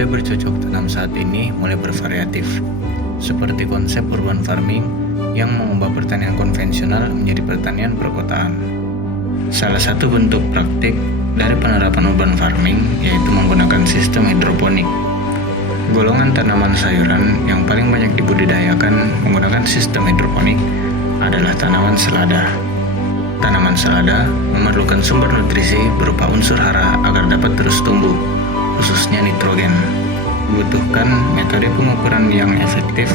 Metode bercocok tanam saat ini mulai bervariatif, seperti konsep urban farming yang mengubah pertanian konvensional menjadi pertanian perkotaan. Salah satu bentuk praktik dari penerapan urban farming yaitu menggunakan sistem hidroponik. Golongan tanaman sayuran yang paling banyak dibudidayakan menggunakan sistem hidroponik adalah tanaman selada. Tanaman selada memerlukan sumber nutrisi berupa unsur hara agar dapat terus tumbuh, khususnya nitrogen. Dibutuhkan metode pengukuran yang efektif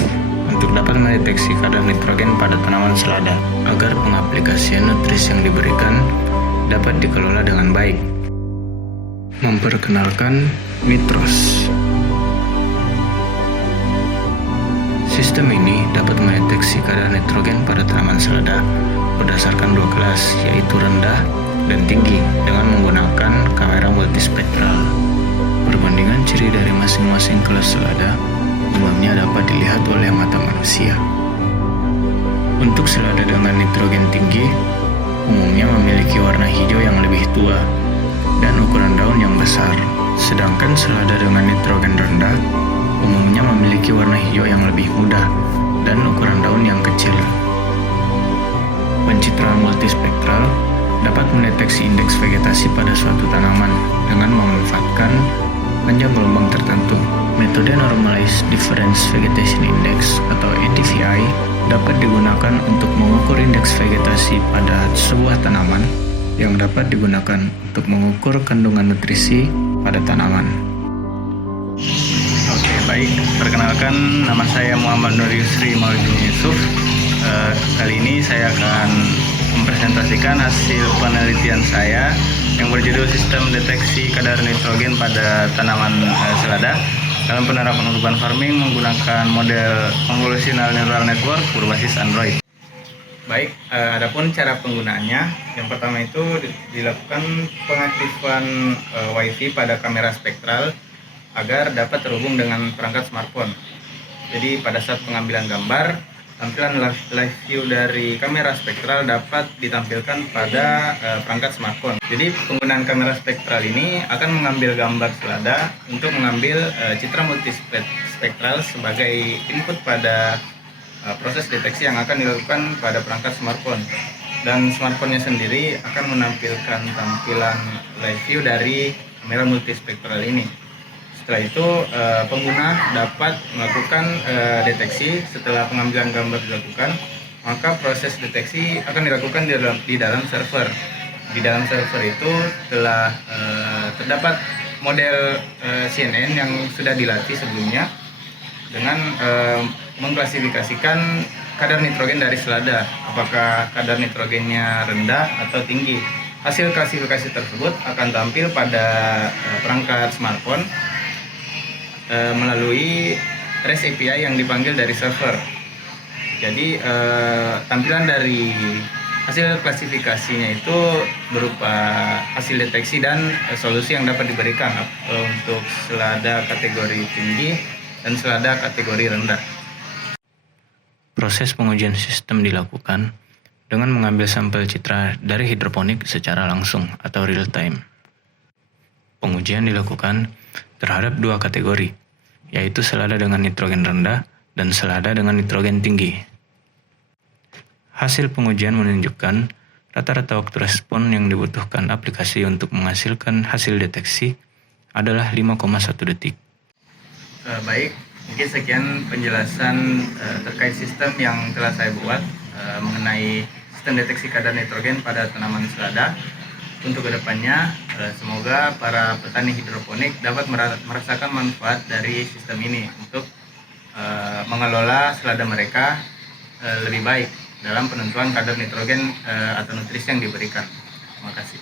untuk dapat mendeteksi kadar nitrogen pada tanaman selada agar pengaplikasian nutrisi yang diberikan dapat dikelola dengan baik. Memperkenalkan nitros. Sistem ini dapat mendeteksi kadar nitrogen pada tanaman selada berdasarkan dua kelas, yaitu rendah dan tinggi, dengan menggunakan kamera multispektral. Perbandingan ciri dari masing-masing kelas selada umumnya dapat dilihat oleh mata manusia. Untuk selada dengan nitrogen tinggi, umumnya memiliki warna hijau yang lebih tua dan ukuran daun yang besar. Sedangkan selada dengan nitrogen rendah umumnya memiliki warna hijau yang lebih muda dan ukuran daun yang kecil. Pencitraan multispektral dapat mendeteksi indeks vegetasi pada suatu tanaman dengan memanfaatkan panjang gelombang tertentu. Metode Normalized Difference Vegetation Index atau NDVI dapat digunakan untuk mengukur indeks vegetasi pada sebuah tanaman yang dapat digunakan untuk mengukur kandungan nutrisi pada tanaman. Oke, baik. Perkenalkan, nama saya Muhammad Nur Yusri Maulidin Yusuf. Kali ini saya akan mempresentasikan hasil penelitian saya yang berjudul Sistem Deteksi Kadar Nitrogen pada Tanaman Selada dalam penerapan urban farming menggunakan model convolutional neural network berbasis Android. Baik, adapun cara penggunaannya, yang pertama itu dilakukan pengaktifan Wi-Fi pada kamera spektral agar dapat terhubung dengan perangkat smartphone. Jadi pada saat pengambilan gambar, tampilan live view dari kamera spektral dapat ditampilkan pada perangkat smartphone. Jadi penggunaan kamera spektral ini akan mengambil gambar selada untuk mengambil citra multispektral sebagai input pada proses deteksi yang akan dilakukan pada perangkat smartphone. Dan smartphone-nya sendiri akan menampilkan tampilan live view dari kamera multispektral ini. Setelah itu pengguna dapat melakukan deteksi. Setelah pengambilan gambar dilakukan, maka proses deteksi akan dilakukan di dalam server. Di dalam server itu telah terdapat model CNN yang sudah dilatih sebelumnya dengan mengklasifikasikan kadar nitrogen dari selada, apakah kadar nitrogennya rendah atau tinggi. Hasil klasifikasi tersebut akan tampil pada perangkat smartphone melalui REST API yang dipanggil dari server. Jadi tampilan dari hasil klasifikasinya itu berupa hasil deteksi dan solusi yang dapat diberikan untuk selada kategori tinggi dan selada kategori rendah. Proses pengujian sistem dilakukan dengan mengambil sampel citra dari hidroponik secara langsung atau real time. Pengujian dilakukan terhadap dua kategori, yaitu selada dengan nitrogen rendah dan selada dengan nitrogen tinggi. Hasil pengujian menunjukkan rata-rata waktu respon yang dibutuhkan aplikasi untuk menghasilkan hasil deteksi adalah 5,1 detik. Baik, mungkin sekian penjelasan terkait sistem yang telah saya buat mengenai sistem deteksi kadar nitrogen pada tanaman selada. Untuk kedepannya, semoga para petani hidroponik dapat merasakan manfaat dari sistem ini untuk mengelola selada mereka lebih baik dalam penentuan kadar nitrogen atau nutrisi yang diberikan. Terima kasih.